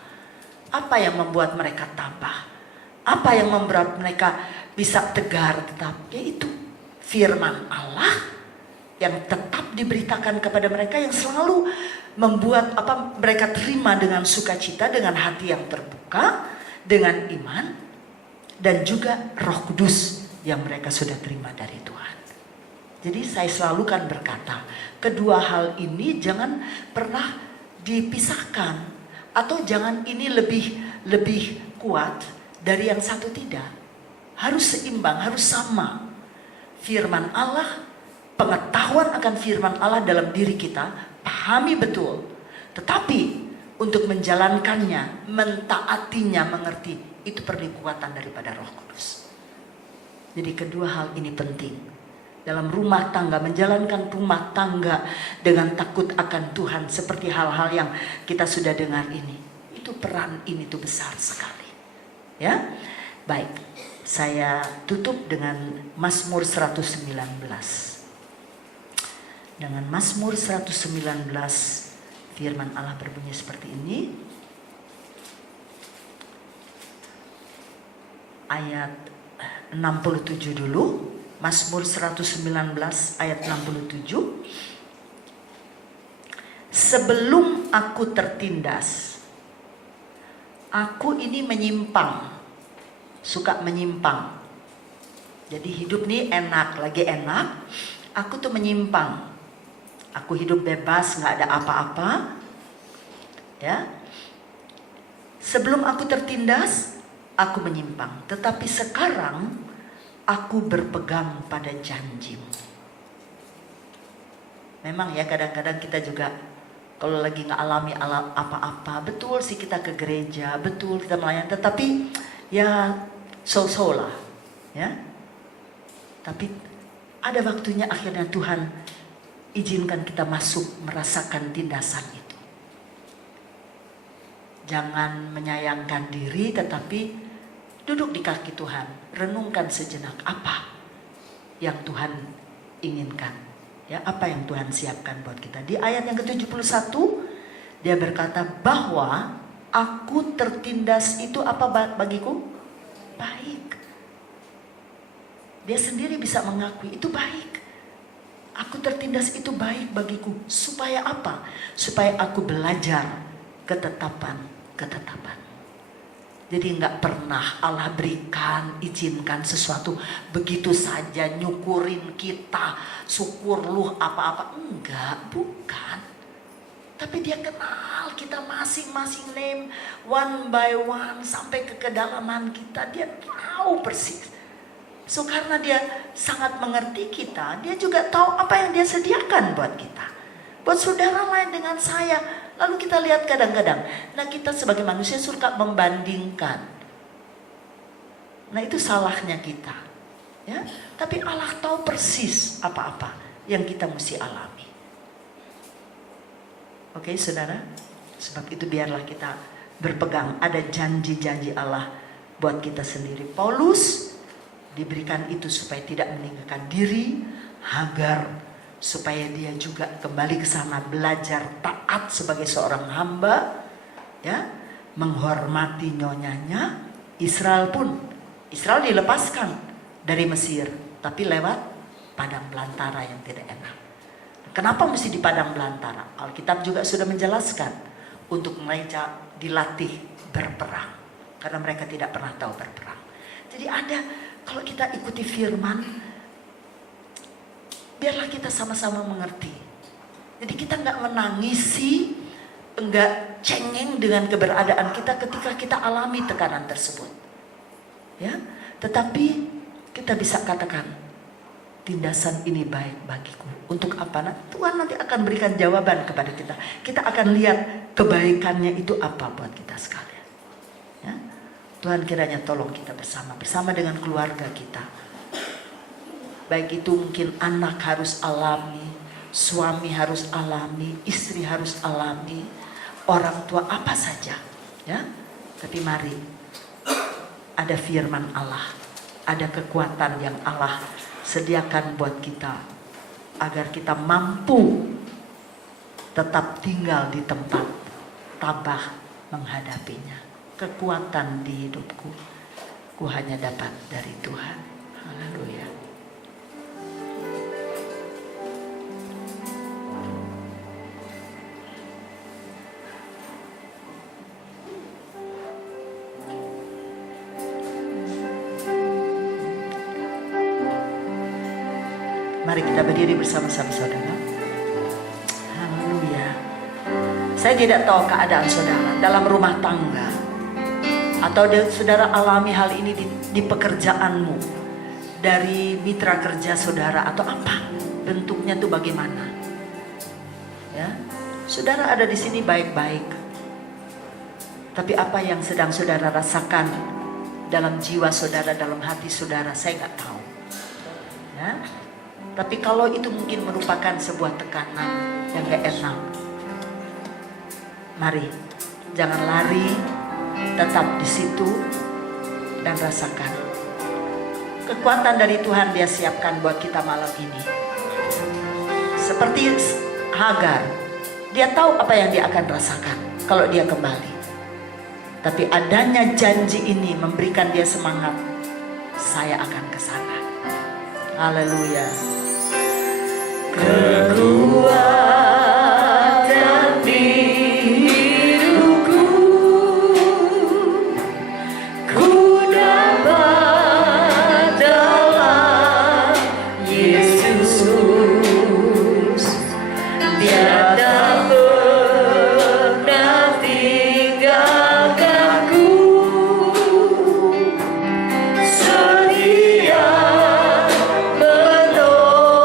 Apa yang membuat mereka tabah? Apa yang membuat mereka bisa tegar tetap? Yaitu firman Allah yang tetap diberitakan kepada mereka, yang selalu membuat mereka terima dengan sukacita, dengan hati yang terbuka, dengan iman, dan juga Roh Kudus yang mereka sudah terima dari Tuhan. Jadi saya selalu kan berkata, kedua hal ini jangan pernah dipisahkan, atau jangan ini lebih kuat dari yang satu, tidak. Harus seimbang, harus sama. Firman Allah, pengetahuan akan firman Allah dalam diri kita, pahami betul. Tetapi untuk menjalankannya, mentaatinya, mengerti, itu perlu kekuatan daripada Roh Kudus. Jadi kedua hal ini penting. Dalam rumah tangga, menjalankan rumah tangga dengan takut akan Tuhan, seperti hal-hal yang kita sudah dengar ini. Itu peran ini tuh besar sekali. Ya, baik. Saya tutup dengan Mazmur 119. Dengan Mazmur 119, firman Allah berbunyi seperti ini. Ayat 67 dulu. Mazmur 119 ayat 67. Sebelum aku tertindas, aku ini menyimpang, suka menyimpang. Jadi hidup nih enak, lagi enak, aku tuh menyimpang. Aku hidup bebas, gak ada apa-apa. Ya. Sebelum aku tertindas, aku menyimpang. Tetapi sekarang aku berpegang pada janjimu. Memang ya kadang-kadang kita juga kalau lagi gak alami apa-apa, betul sih kita ke gereja, betul kita melayani, tetapi ya so-so lah. Ya. Tapi ada waktunya akhirnya Tuhan izinkan kita masuk merasakan tindasan itu. Jangan menyayangkan diri, tetapi Duduk di kaki Tuhan, renungkan sejenak apa yang Tuhan inginkan. Ya, apa yang Tuhan siapkan buat kita. Di ayat yang ke-71 dia berkata bahwa aku tertindas itu apa bagiku? Baik. Dia sendiri bisa mengakui itu baik. Aku tertindas itu baik bagiku. Supaya apa? Supaya aku belajar ketetapan. Jadi nggak pernah Allah berikan, izinkan sesuatu begitu saja, nyukurin kita, syukur lu apa-apa. Enggak, bukan. Tapi dia kenal kita masing-masing, name one by one sampai ke kedalaman kita. Dia tahu persis. So karena dia sangat mengerti kita, dia juga tahu apa yang dia sediakan buat kita. Buat saudara lain dengan saya. Lalu kita lihat kadang-kadang, nah kita sebagai manusia suka membandingkan. Nah itu salahnya kita. Ya, tapi Allah tahu persis apa-apa yang kita mesti alami. Oke saudara, sebab itu biarlah kita berpegang. Ada janji-janji Allah buat kita sendiri. Paulus diberikan itu supaya tidak meninggalkan diri. Hagar supaya dia juga kembali ke sana, belajar taat sebagai seorang hamba, ya, menghormati nyonyanya. Israel dilepaskan dari Mesir, tapi lewat padang belantara yang tidak enak. Kenapa mesti di padang belantara? Alkitab juga sudah menjelaskan untuk mereka dilatih berperang, karena mereka tidak pernah tahu berperang. Jadi ada, kalau kita ikuti firman, biarlah kita sama-sama mengerti. Jadi kita nggak menangisi, nggak cengeng dengan keberadaan kita ketika kita alami tekanan tersebut. Ya, tetapi kita bisa katakan, tindasan ini baik bagiku. Untuk apa? Nah, Tuhan nanti akan berikan jawaban kepada kita. Kita akan lihat kebaikannya itu apa buat kita sekalian. Ya, Tuhan kiranya tolong kita bersama dengan keluarga kita. Baik itu mungkin anak harus alami, suami harus alami, istri harus alami, orang tua apa saja, ya. Tapi mari, ada firman Allah, ada kekuatan yang Allah sediakan buat kita, agar kita mampu tetap tinggal di tempat, tabah menghadapinya. Kekuatan di hidupku, ku hanya dapat dari Tuhan. Haleluya. Mari kita berdiri bersama-sama saudara. Haleluya. Saya tidak tahu keadaan saudara dalam rumah tangga, atau saudara alami hal ini di pekerjaanmu, dari mitra kerja saudara, atau apa bentuknya tuh bagaimana? Ya, saudara ada di sini baik-baik, tapi apa yang sedang saudara rasakan dalam jiwa saudara, dalam hati saudara, saya nggak tahu. Ya. Tapi kalau itu mungkin merupakan sebuah tekanan yang gak enak, mari jangan lari, tetap di situ dan rasakan kekuatan dari Tuhan. Dia siapkan buat kita malam ini. Seperti Hagar, dia tahu apa yang dia akan rasakan kalau dia kembali. Tapi adanya janji ini memberikan dia semangat. Saya akan ke sana. Haleluya. Kekuatan di hidupku, ku dapat dalam Yesus. Dia tak pernah tinggalkanku, setia menolongku.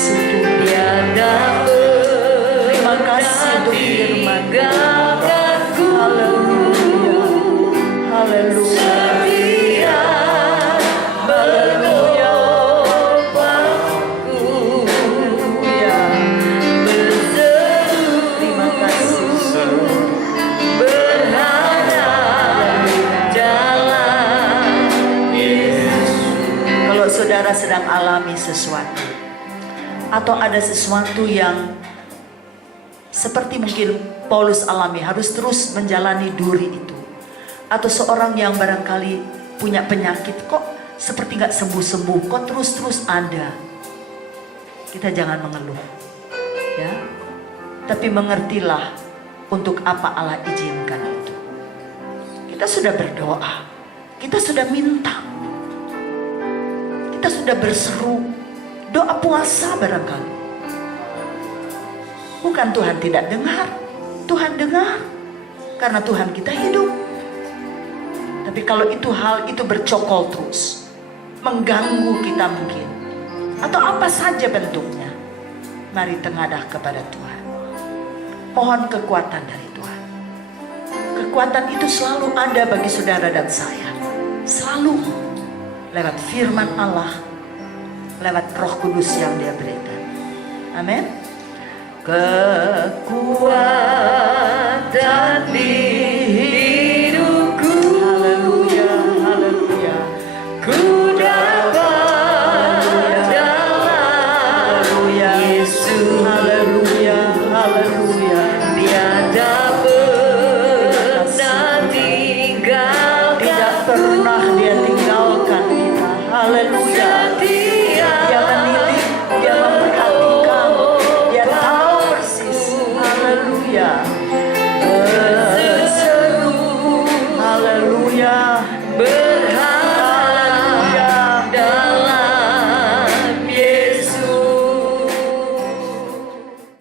kasih Tuhan. Tiada Terima kasih untuk firman. genggamku. Haleluya. Haleluya. Setia menopangku. Ya. Berseru Terima kasih. berharap jalan Yesus. Kalau saudara sedang alami sesuatu, atau ada sesuatu yang seperti mungkin Paulus alami, harus terus menjalani duri itu, atau seorang yang barangkali punya penyakit kok seperti gak sembuh-sembuh, kok terus-terus ada, kita jangan mengeluh, ya, tapi mengertilah untuk apa Allah izinkan itu. Kita sudah berdoa, kita sudah minta, kita sudah berseru, doa puasa barangkali. Bukan Tuhan tidak dengar, Tuhan dengar, karena Tuhan kita hidup. Tapi kalau itu hal itu bercokol terus, mengganggu kita mungkin, atau apa saja bentuknya, mari tengadah kepada Tuhan. Mohon kekuatan dari Tuhan. Kekuatan itu selalu ada bagi saudara dan saya. Selalu. Lewat firman Allah, lewat Roh Kudus yang Dia berikan. Amin. Kekuatan di